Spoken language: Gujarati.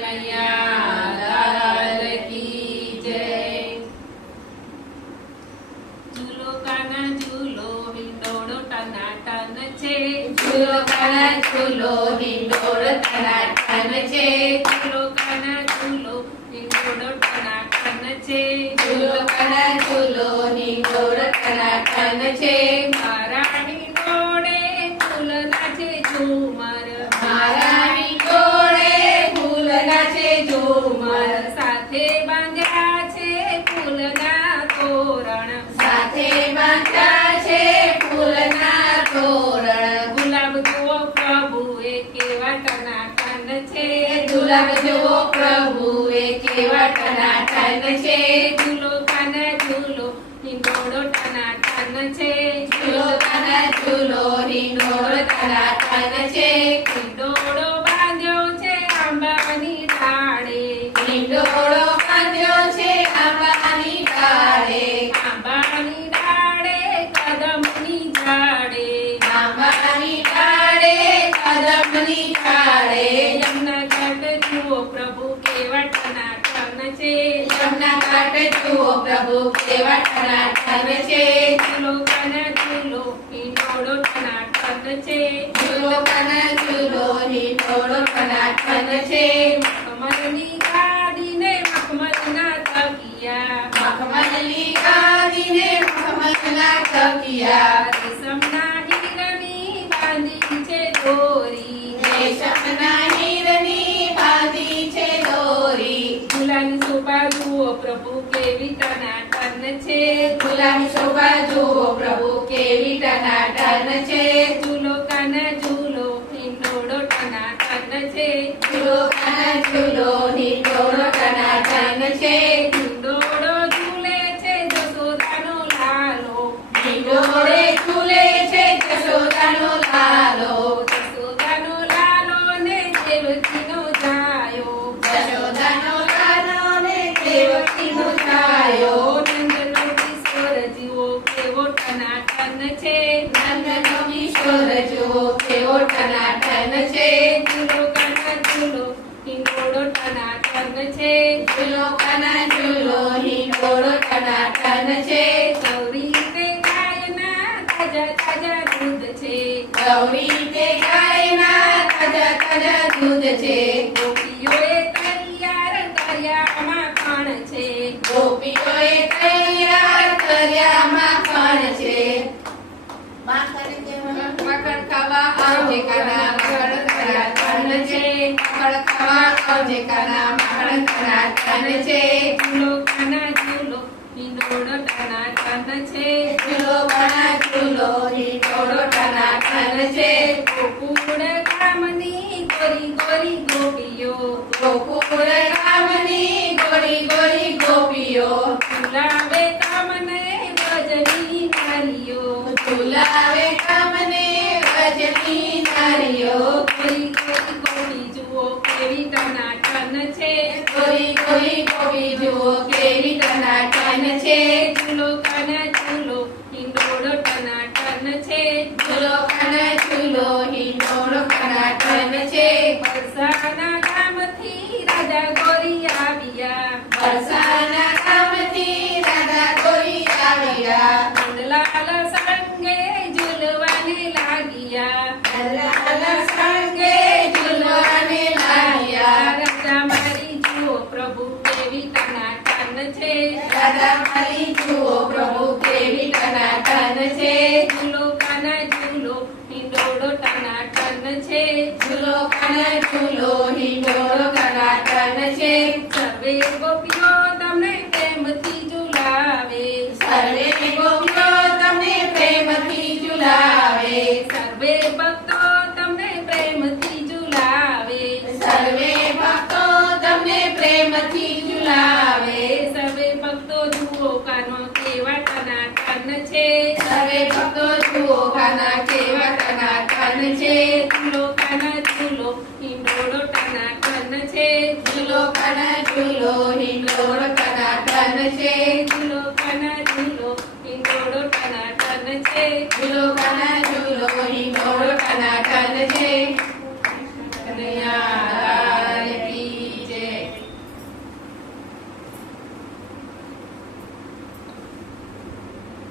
કનૈયા લાલ કી જય. ઝૂલો કાના ઝૂલો હિંડોળો ટનાટન છે. ઝૂલો કાના ઝૂલો હિંડોળો ટનાટન છે. ઝૂલો કાના ઝૂલો હિંડોળો ટનાટન છે. ઝૂલો કાના ઝૂલો હિંડોળો ટનાટન છે. મારા હિંડોળે ફૂલ નાચે ઝુમર. મારા હિંડોળે ફૂલ નાચે ઝુમર. સાથે બાંધ્યા છે ફૂલના તોરણ. સાથે બાંધ્યા છે ફૂલના તોરણ. ગુલાબ જુઓ પ્રભુએ કેવા ટનાટન છે. ગુલાબ જુઓ પ્રભુએ કેવા ટનાટન છે. ઝૂલો કાના ઝૂલો હિંડોળો ટનાટન છે. ઝૂલો કાના ઝૂલો હિંડોળો ટનાટન છે. હિંડોળો બાંધ્યો છે આંબાની ડાળે. હિંડોળો બાંધ્યો છે આંબાની ડાળે. આંબાની ડાળે કદમની ઝાડે. આંબાની ડાળે કદમની ઝાડે. યમુના ઘાટ જુઓ પ્રભુ કેવા ટનાટન છે. યમુના ઘાટ જુઓ પ્રભુ કેવા ટનાટન છે. ઝૂલો કાના ઝૂલો હિંડોળો ટનાટન છે. ઝૂલો કાના ઝૂલો હિંડોળો ટનાટન છે. મખમલની ગાદીને મખમલના તકિયા. મખમલની ગાદીને મખમલના તકિયા. રેશમના હીરની બાંધી છે દોરી. રેશમના હીરની બાંધી છે દોરી. ફૂલાની શોભા જુઓ પ્રભુ કેવી ટનાટન છે. ફૂલાની શોભા જુઓ પ્રભુ કેવી ટનાટન છે. ઝૂલો કાના ઝૂલો હિંડોળો ટનાટન છે. ઝૂલો કાના ઝૂલો હિંડોળો ટનાટન છે. હિંડોળો ઝૂલે છે જશોદાનો લાલો. હિંડોળે ઝૂલે છે જશોદાનો લાલો. જશોદાનો લાલો ને દેવકીનો જાયો. જશોદાનો લાલો ને દેવકીનો છાયો. નંદનો કિશોર જીવો કેવો ટનાટન છે. નંદનો કિશોર જુઓ કેવો ટનાટન છે. ઝૂલો કાના ઝૂલો હિંડોળો ટનાટન છે. ઝૂલો કાના ઝૂલો હિંડોળો ટનાટન છે. ગૌરી તે ગાયના તાજા તાજા દૂધ છે. ગૌરી તે ગાયના તાજા તાજા દૂધ છે. ગોપીઓએ તૈયાર કર્યા માખણ છે. ગોપીઓએ તૈયાર કર્યા માખણ છે. માખણ ખાવા આવજે કાના માખણ ટનાટન છે. માખણ ખાવા આવજે કાના માખણ ટનાટન છે. ઝૂલો કાના ઝૂલો હિંડોળો ટનાટન છે. ઝૂલો કાના ઝૂલો હિંડોળો ટનાટન છે. ગોકુળ ગામની ગોરી ગોરી ગોપીઓ. ગોકુળ ગામની ગોરી ગોરી ગોપીઓ. ઝુલાવે તમને ભજની નારીઓ. ઝુલાવે કામને રજની નારીઓ. ગોરી ગોરી ગોપી જુઓ કેવી ટનાટન છે. ગોરી ગોરી ગોપી જુઓ કેવી ટનાટન છે. ઝૂલો કાના ઝૂલો હિંડોળો ટનાટન છે. ઝૂલો કાના ઝૂલો હિંડોળો ટનાટન છે. વરસાના ગામથી રાજા ગોરી આવ્યા. વરસાના ગામથી રાધા ગોરી આવ્યા. નંદલાલ સંગે ઝૂલવાને લાગ્યા. લાલ સંગે ઝૂલવાને લાગ્યા. રાજા મારી જુઓ પ્રભુ કેવી ટનાટન છે. રાધા મારી જુઓ પ્રભુ કેવી ટનાટન છે. ઝૂલો કાના ઝૂલો હિંડોળો ટનાટન છે. ઝૂલો કાના ઝૂલો હિંડોળો ટનાટન છે. સર્વે ગોપીઓ તમને પ્રેમથી ઝુલાવે. સર્વે ગોપીઓ તમને પ્રેમથી ઝુલાવે. સર્વે ભક્તો તમને પ્રેમથી ઝુલાવે. સર્વે ભક્તો તમને પ્રેમથી ઝુલાવે. સર્વે ભક્તો જુઓ કાનો કેવા ટનાટન છે. સર્વે ભક્તો જુઓ કાના કેવા ટનાટન છે. ઝૂલો કાના ઝૂલો હિંડોળો ટનાટન છે. ઝૂલો કાના ઝૂલો હિંડોળો ટનાટન છે. ઝૂલો કાના ઝૂલો હિંડોળો ટનાટન છે. ઝૂલો કાના